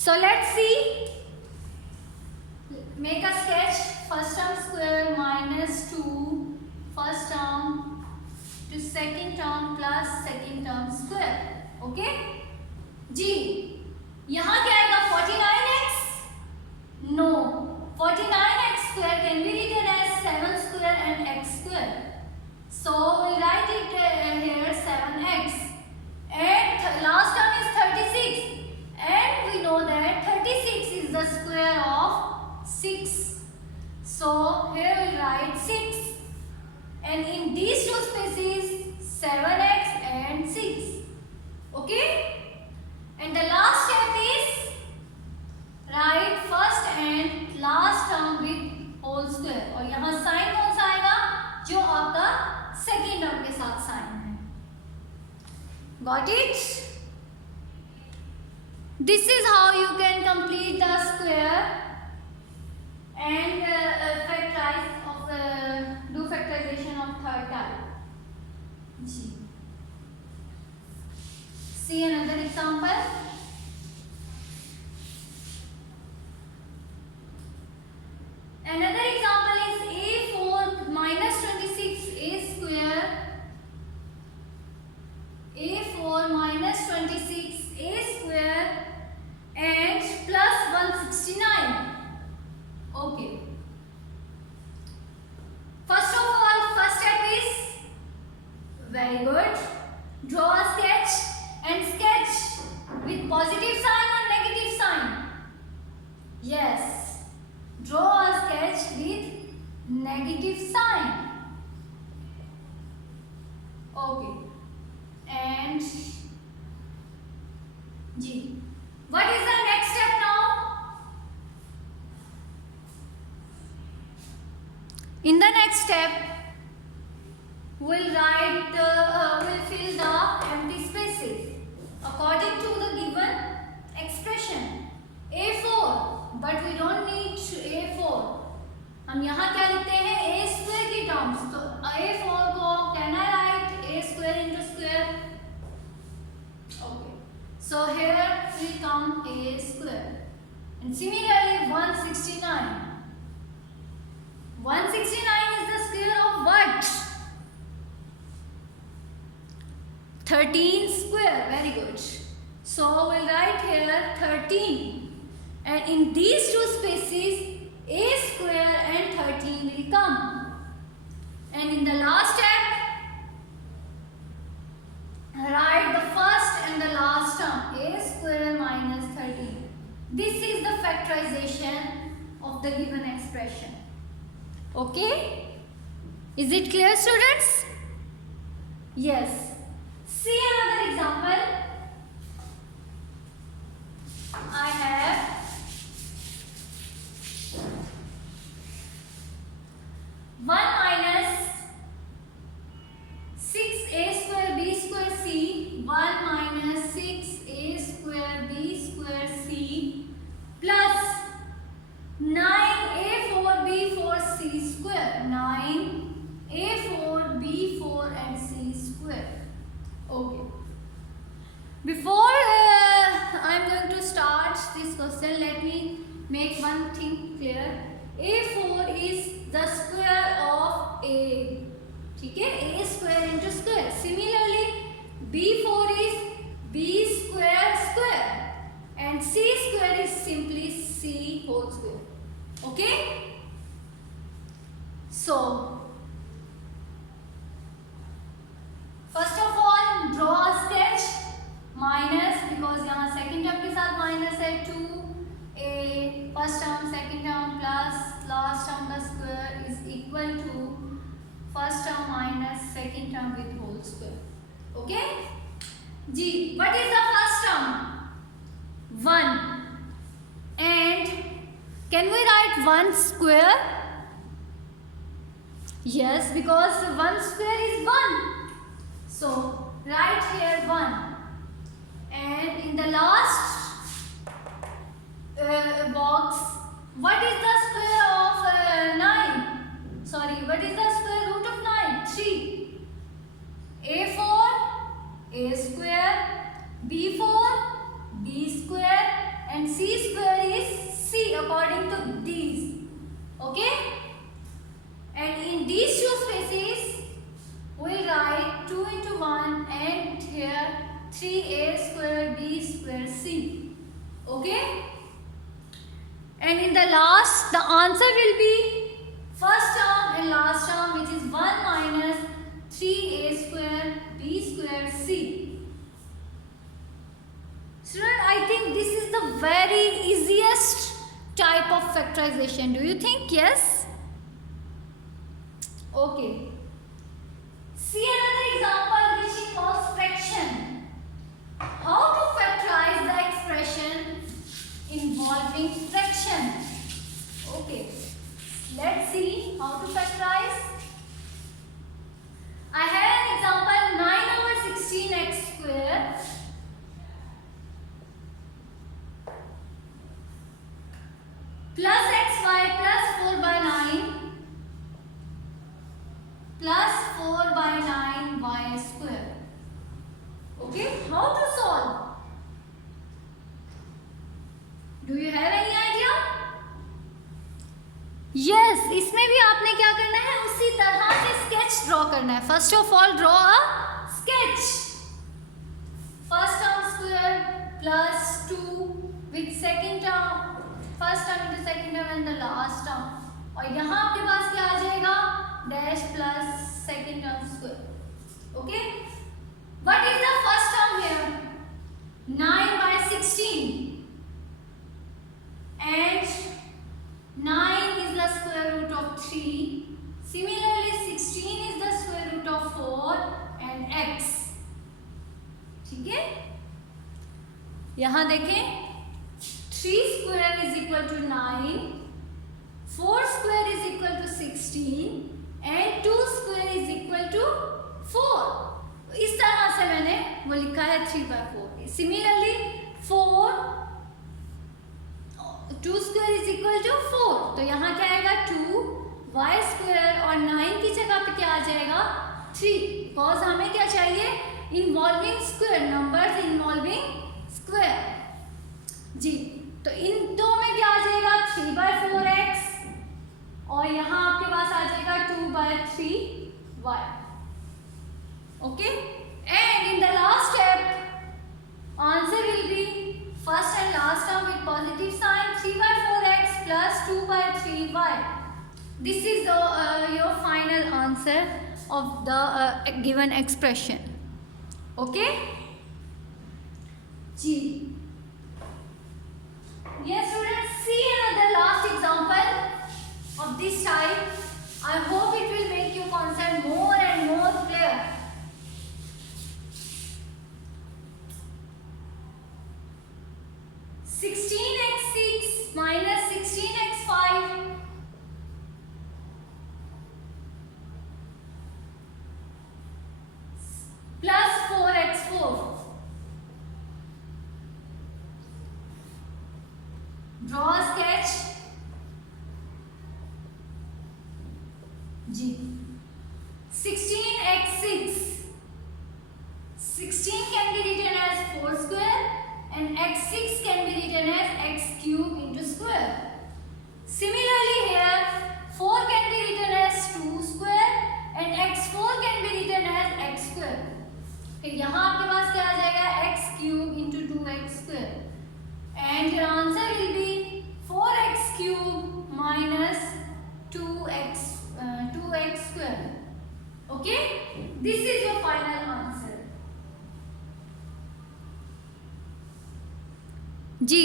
So let's see. Make a sketch. First term square minus 2 first term to second term plus second term square. Okay? जी, यहाँ क्या आएगा 49x? No. 49x square can be written as 7 square and x square. So we'll write it here 7x. And last term is 36. And we know that 36 is the square of 6. So here we'll write 6. And in these two spaces 7x and 6. Okay? And the last step is write first and last term with whole square. और यहाँ sign कौन सा आएगा? जो आपका second term के साथ sign है. Got it? This is how you can complete the square and do factorization of third type. See another example. Another example is a4 minus 26 a square. a4 minus 26 a square and plus 169. Okay. First of all, first step is very good. Draw a sketch and sketch with positive sign or negative sign. Yes. Draw a sketch with negative sign. Okay. And G. What is the next step now? In the next step, we'll fill the empty spaces according to the given expression. A4, but we don't need A4. हम यहाँ क्या लिखते हैं? A square की terms. तो A4 को can I write A square into square? Okay. So here will come A square. And similarly 169. 169 is the square of what? 13 square. Very good. So we'll write here 13. And in these two spaces, a square and 13 will come. And in the last step, write the first and the last term, a square minus 13. This is the factorization of the given expression. Okay? Is it clear, students? Yes. See another example. I have 1 minus 6a square b square c 1 minus 6a square b square c plus 9a4 b4 c square 9a4 b4 and c square. Okay. Before I'm going to start this question, let me make one thing clear. A4 is the square of A. ठीक है? A square into square. Similarly, B4 is B square square. And C square is simply C whole square. Okay? So, first of all, draw a sketch. Minus, because यहाँ second term के साथ minus है 2a first term second term plus last term का square is equal to first term minus second term with whole square. Okay? G. What is the first term? 1. And can we write 1 square? Yes, because 1 square is 1. So write here 1. And in the last box, what is the square of 9? Sorry, what is the square root of 9? 3. A4, A square, B4, B square and c square is c according to these. Okay, and in these two spaces we'll write 2 into 1 and here 3a square b square c. Okay, and in the last the answer will be first term and last term, which is 1 minus 3a square b square c. Student, I think this is the very easiest type of factorization. Do you think? Yes? Okay. See another example which involves fraction. How to factorize the expression involving fraction? Okay. Let's see how to factorize. I have an example 9 over 16x square plus xy plus 4 by 9 plus 4 by 9 y square. Okay, how to solve? Do you have any idea? Yes, इसमें भी आपने क्या करना है, उसी तरह से sketch draw करना है. First of all draw a sketch. First term square plus 2 with second term, first term into second term and the last term. और यहाँ आपके पास क्या आ जाएगा, dash plus second term square. Okay, what is the first term here? 9 by 16 and 9 is the square root of 3. Similarly 16 is the square root of 4 and x. ठीक है, यहां देखें 3 square is equal to 9, 4 square is equal to 16 and 2 square is equal to 4. इस तरह से मैंने वो लिखा है 3 by 4. Similarly 2 square is equal to 4. तो यहाँ क्या आएगा 2 y square और 9 की जगह पे क्या आ जाएगा 3. बिकॉज हमें क्या चाहिए, involving square, numbers involving square. जी, तो इन दो में क्या आ जाएगा 3 by 4x और यहाँ आपके पास आ जाएगा 2 by 3y. Okay, and in the last step answer will be first and last term with positive sign 3 by 4x plus 2 by 3y. This is your final answer of the given expression. Okay? G. Yes, students, see another last example of this type. I hope it will make your concept more and more clear. 16x6 minus 16x5 plus 4x4. Draw a sketch. G. 16x6. 16 can be written as 4 square and x6 can be written as x cube into square. Similarly here 4 can be written as 2 square and x4 can be written as x square. फिर यहाँ आपके पास क्या आ जाएगा x cube into 2x square and your answer will be 4x cube minus 2x square. Okay, this is your final answer. G.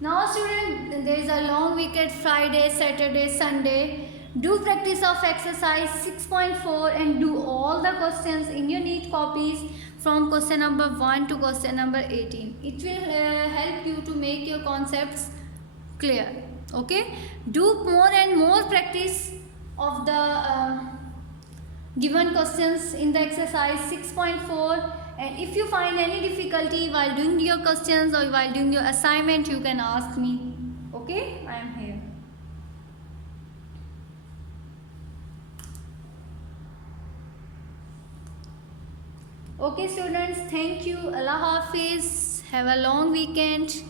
Now student, there is a long weekend, Friday, Saturday, Sunday. Do practice of exercise 6.4 and do all the questions in your neat copies from question number 1 to question number 18. It will help you to make your concepts clear. Okay, do more and more practice of the given questions in the exercise 6.4. And if you find any difficulty while doing your questions or while doing your assignment, you can ask me. Okay, I am here. Okay students, thank you. Allah Hafiz. Have a long weekend.